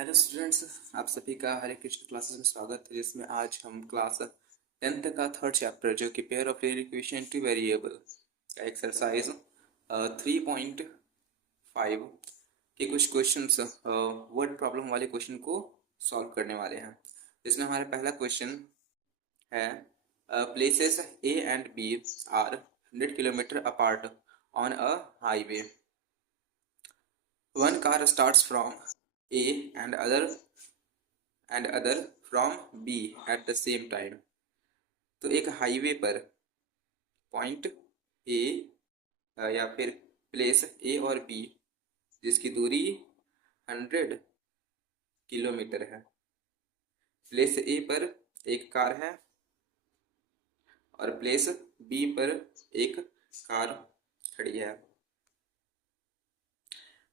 Hello students, आप सभी का हरे कृष्ण क्लासेस में स्वागत है, जिसमें आज हम क्लास 10th का थर्ड चैप्टर जो कि pair of linear equation two variable का एक्सरसाइज 3.5 के कुछ क्वेश्चंस वर्ड प्रॉब्लम वाले क्वेश्चन को सॉल्व करने वाले हैं। इसमें हमारा पहला क्वेश्चन है places A and B are 100 kilometre apart on a highway. One car starts from A and other from B at the same time। तो एक हाईवे पर पॉइंट ए या फिर प्लेस ए और बी जिसकी दूरी 100 किलोमीटर है। प्लेस ए पर एक कार है और प्लेस बी पर एक कार खड़ी है।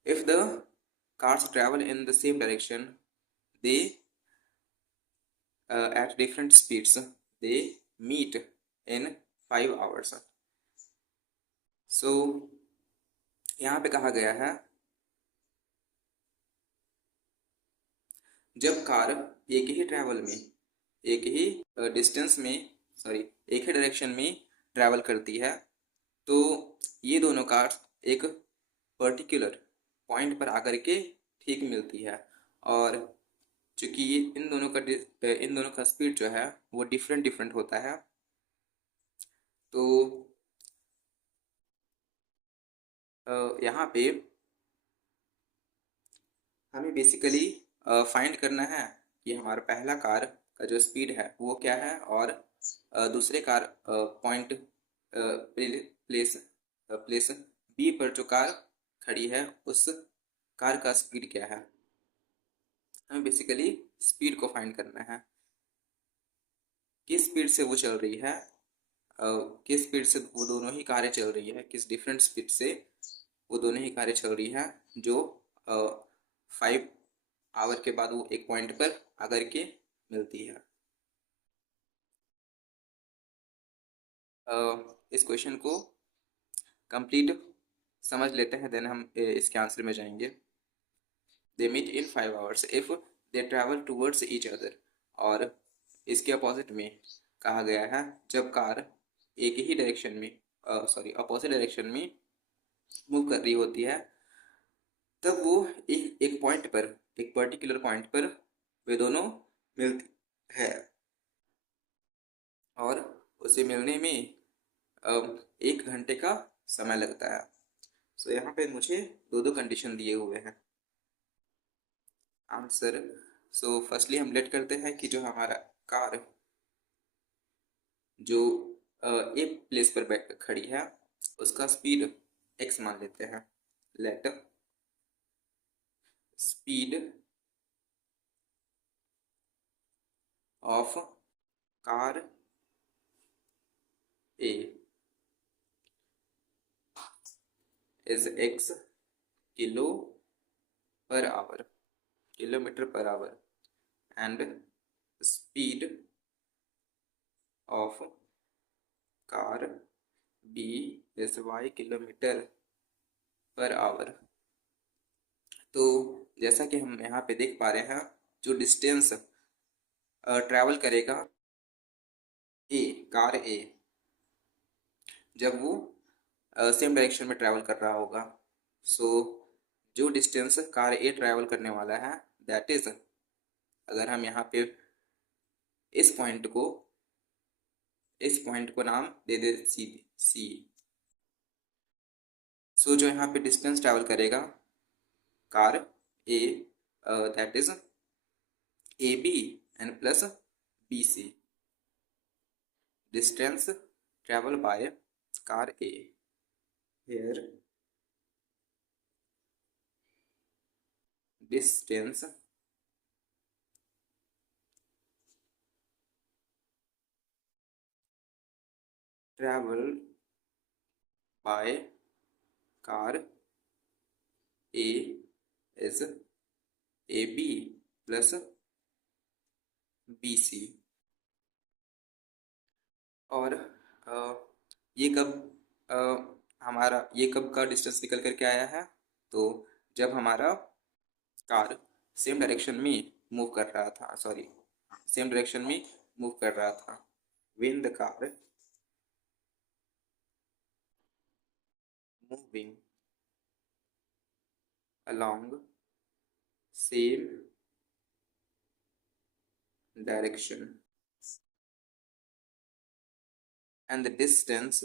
If the cars travel in the same direction, they at different speeds, they meet in 5 hours। So यहाँ पे कहा गया है जब कार एक ही ट्रैवल में एक ही डिस्टेंस में एक ही डायरेक्शन में ट्रैवल करती है तो ये दोनों कार्स एक पर्टिकुलर पॉइंट पर आकर के ठीक मिलती है। और चूंकि इन दोनों का स्पीड जो है वो डिफरेंट होता है तो यहाँ पे हमें बेसिकली फाइंड करना है कि हमारा पहला कार का जो स्पीड है वो क्या है और दूसरे कार पॉइंट प्लेस बी पर जो कार खड़ी है उस कार का स्पीड क्या है। हमें बेसिकली स्पीड को फाइंड करना है, किस स्पीड से वो चल रही है, किस स्पीड से वो दोनों ही कारें चल रही है, किस डिफरेंट स्पीड से वो दोनों ही कारें चल रही है जो 5 आवर के बाद वो एक पॉइंट पर आकर के मिलती है। इस क्वेश्चन को कंप्लीट समझ लेते हैं, देन हम इसके आंसर में जाएंगे। They meet in 5 hours if they travel towards each other. और इसके अपोजिट में कहा गया है जब कार एक ही डायरेक्शन में अपोजिट डायरेक्शन में मूव कर रही होती है तब वो एक पॉइंट पर, एक पर्टिकुलर पॉइंट पर वे दोनों मिलती है और उसे मिलने में 1 घंटे का समय लगता है। सो यहाँ पे मुझे दो कंडीशन दिए हुए हैं आंसर। सो फर्स्टली हम लेट करते हैं कि जो हमारा कार जो एक प्लेस पर खड़ी है उसका स्पीड x मान लेते हैं। Let speed of car A is x kilometer per hour and speed of car B is y kilometer per hour। तो जैसा कि हम यहाँ पे देख पा रहे हैं जो डिस्टेंस ट्रैवल करेगा कार ए जब वो सेम डायरेक्शन में ट्रैवल कर रहा होगा, सो जो डिस्टेंस कार ए ट्रैवल करने वाला है दैट इज, अगर हम यहाँ पे इस पॉइंट को नाम दे दे सी। सो जो यहाँ पे डिस्टेंस ट्रैवल करेगा car A that is A B and plus B C. Distance travel by car A, here distance traveled by car A is AB plus BC। और ये कब का डिस्टेंस निकल करके आया है, तो जब हमारा कार सेम डायरेक्शन में मूव कर रहा था, सॉरी, सेम डायरेक्शन में मूव कर रहा था। when the car moving along same direction and the distance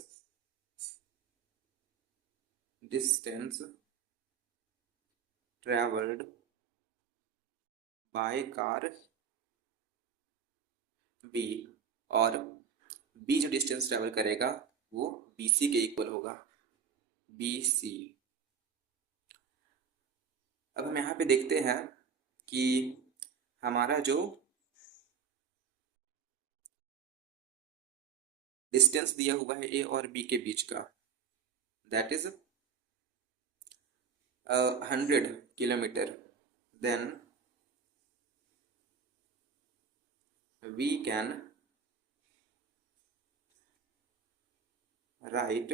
traveled by car b, और b जो डिस्टेंस ट्रेवल करेगा वो bc के इक्वल होगा, bc। अब हम यहाँ पे देखते हैं कि हमारा जो डिस्टेंस दिया हुआ है ए और बी के बीच का, that is 100 kilometre, then we can write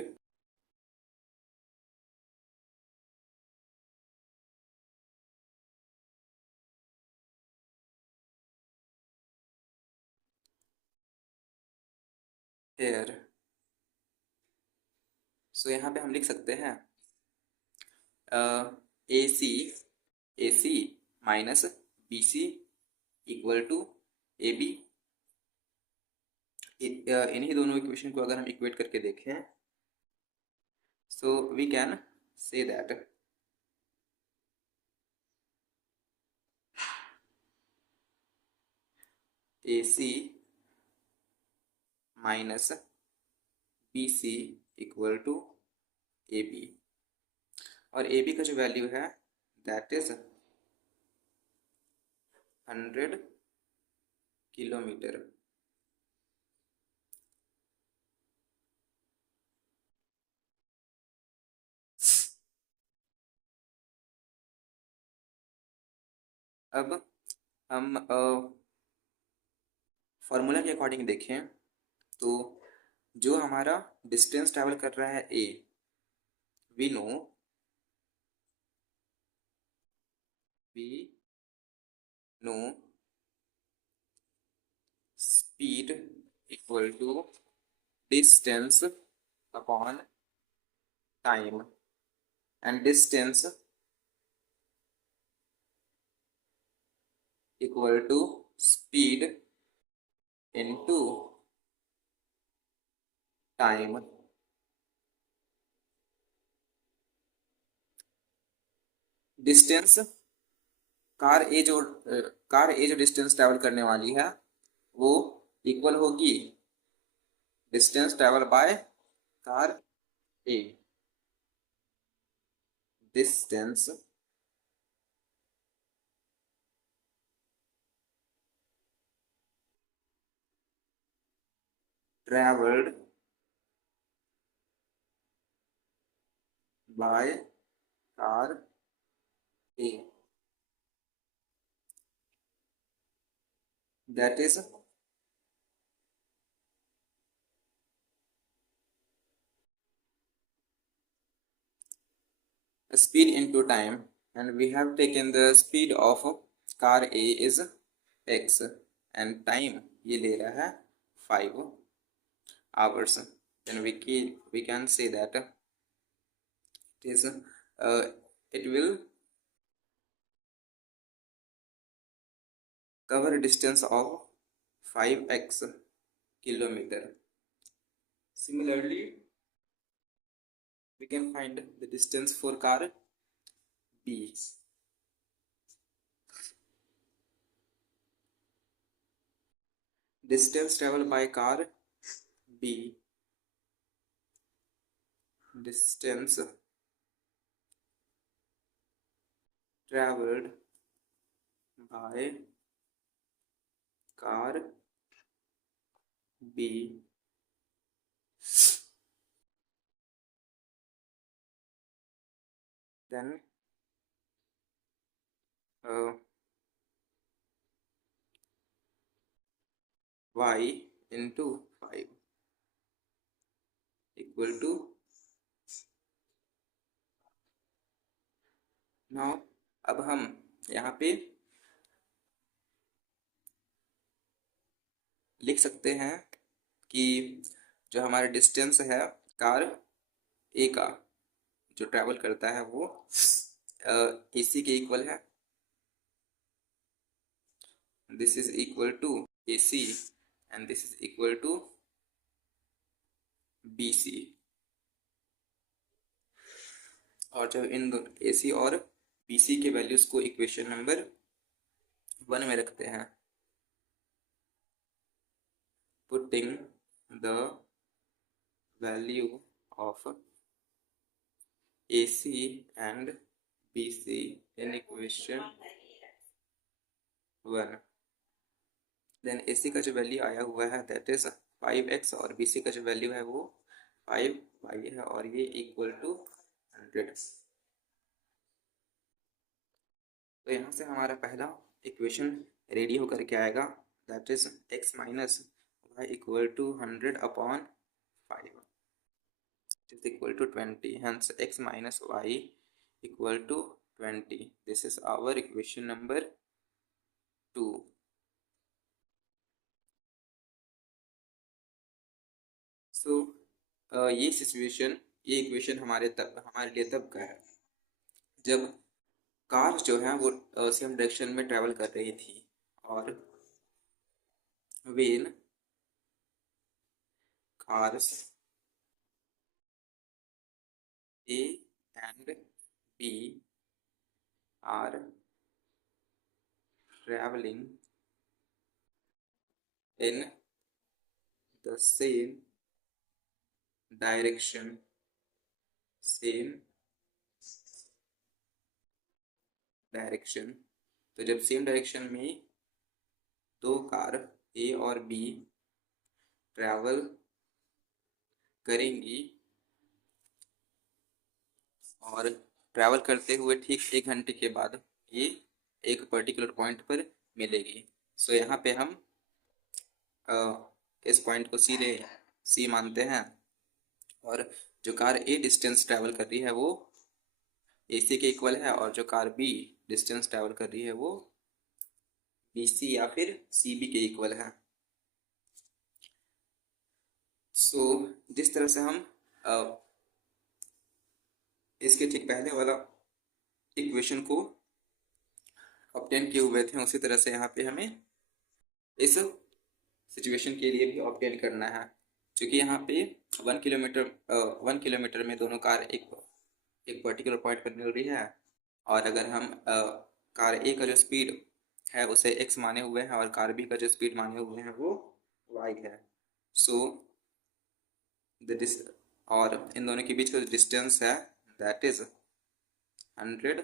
here। So यहाँ पे हम लिख सकते हैं A C minus B C equal to A B. इन्हीं दोनों इक्वेशन को अगर हम इक्वेट करके देखें, so we can say that A C minus B C equal to A B, और ए बी का जो वैल्यू है दैट इज 100 किलोमीटर। अब हम फॉर्मूला के अकॉर्डिंग देखें तो जो हमारा डिस्टेंस ट्रैवल कर रहा है A, we know speed equal to distance upon time, and distance equal to speed into time. Distance car A जो डिस्टेंस ट्रैवल करने वाली है वो इक्वल होगी distance travel by car A. Distance travelled by car A, that is speed into time, and we have taken the speed of car A is x and time ये ले रहा है 5 hours, then we can say that it is it will cover a distance of 5x kilometer। Similarly, we can find the distance for car B। Distance traveled by car B, distance traveled by car B then y into 5 equal to, now अब हम यहाँ पे लिख सकते हैं कि जो हमारा डिस्टेंस है कार ए का जो ट्रैवल करता है वो AC के इक्वल है। This is equal to AC and this is equal to BC। और जब इन AC और BC के वैल्यूज को इक्वेशन नंबर 1 में रखते हैं, putting the value of AC and BC in equation 1, then AC का जो वैल्यू आया हुआ है दैट इज 5x और BC का जो वैल्यू है वो 5y है और ये इक्वल टू 100। तो यहाँ से हमारा पहला इक्वेशन रेडी होकर के आएगा that is x minus y equal to 100 upon 5 is equal to 20, hence x minus y equal to 20. This is our equation number 2. So ये सिचुएशन, ये इक्वेशन हमारे लिए तब का है जब कार जो है वो सेम डायरेक्शन में ट्रेवल कर रही थी और when cars A and B are traveling in the same direction, तो जब सेम डायरेक्शन में दो कार A और B ट्रैवल करेंगी और ट्रैवल करते हुए ठीक 1 घंटे के बाद ये एक पर्टिकुलर पॉइंट पर मिलेगी। सो यहाँ पे हम इस पॉइंट को C मानते हैं और जो कार A डिस्टेंस ट्रैवल कर रही है वो AC के इक्वल है और जो कार B डिस्टेंस ट्रैवल कर रही है वो BC या फिर CB के इक्वल है। सो जिस तरह से हम इसके ठीक पहले वाला इक्वेशन को ऑब्टेन किए हुए थे उसी तरह से यहाँ पे हमें इस सिचुएशन के लिए भी ऑब्टेन करना है, क्योंकि यहाँ पे 1 किलोमीटर में दोनों कार एक पर्टिकुलर पॉइंट पर मिल रही है और अगर हम कार ए का जो स्पीड है उसे x माने हुए हैं और कार बी का जो स्पीड माने हुए हैं वो y है। सो और इन दोनों के बीच का जो डिस्टेंस है that is 100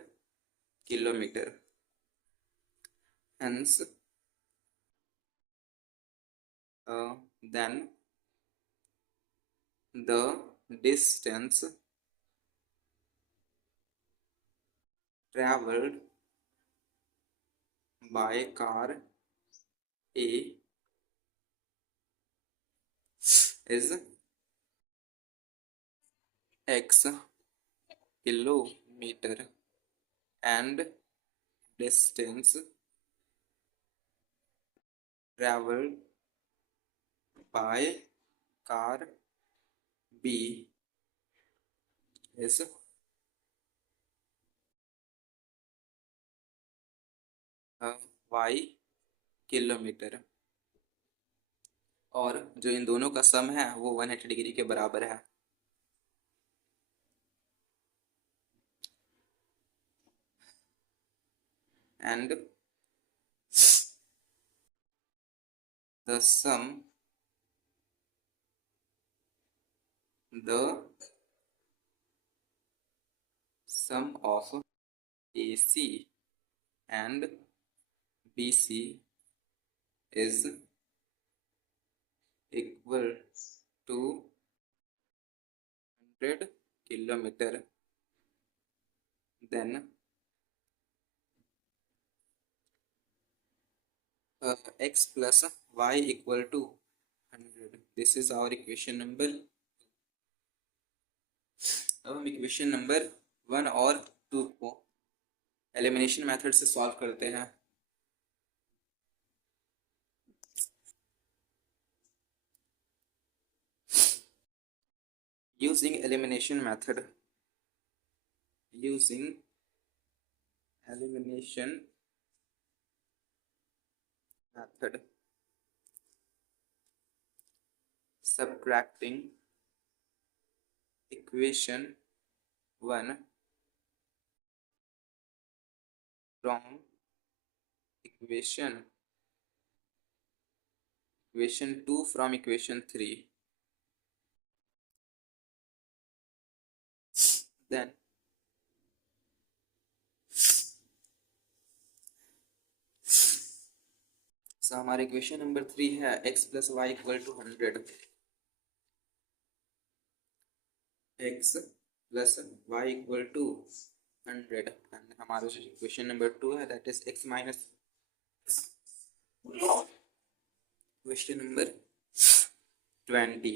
kilometre. hence then the distance traveled by car A is x kilometer and distance traveled by car B is y kilometre और जो इन दोनों का सम है वो 180 डिग्री के बराबर है। And the sum of AC and BC is equal to 100 kilometer, then x plus y equal to 100. This is our equation number। अब हम इक्वेशन नंबर 1 और 2 को एलिमिनेशन मेथड से सॉल्व करते हैं। using elimination method, using elimination method, subtracting equation 1 from equation 2 from equation 3, then so हमारा equation number 3 है x plus y equal to 100, x plus y equal to 100, and हमारा जो equation number 2 है that is x minus question number 20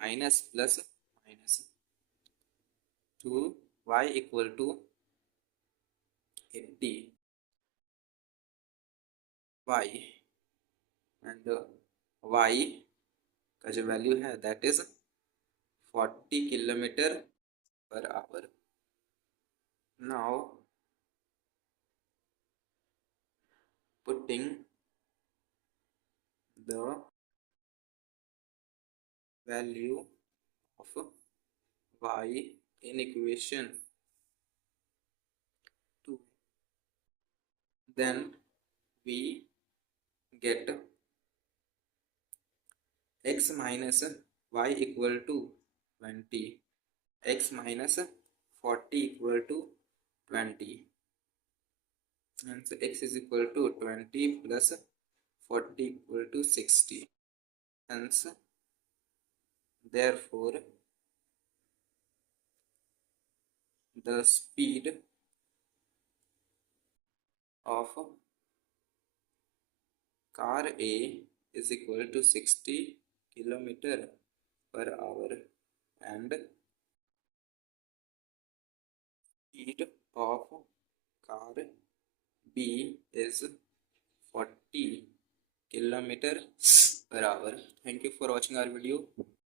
minus plus minus 2y equal to 80 y, and y का जो value है that is 40 kilometre पर hour. Now putting the value of y in equation 2, then we get x minus y equal to 20, x minus 40 equal to 20, and so x is equal to 20 plus 40 equal to 60, hence therefore the speed of car A is equal to 60 kilometer per hour, and speed of car B is 40 kilometer per hour. Thank you for watching our video.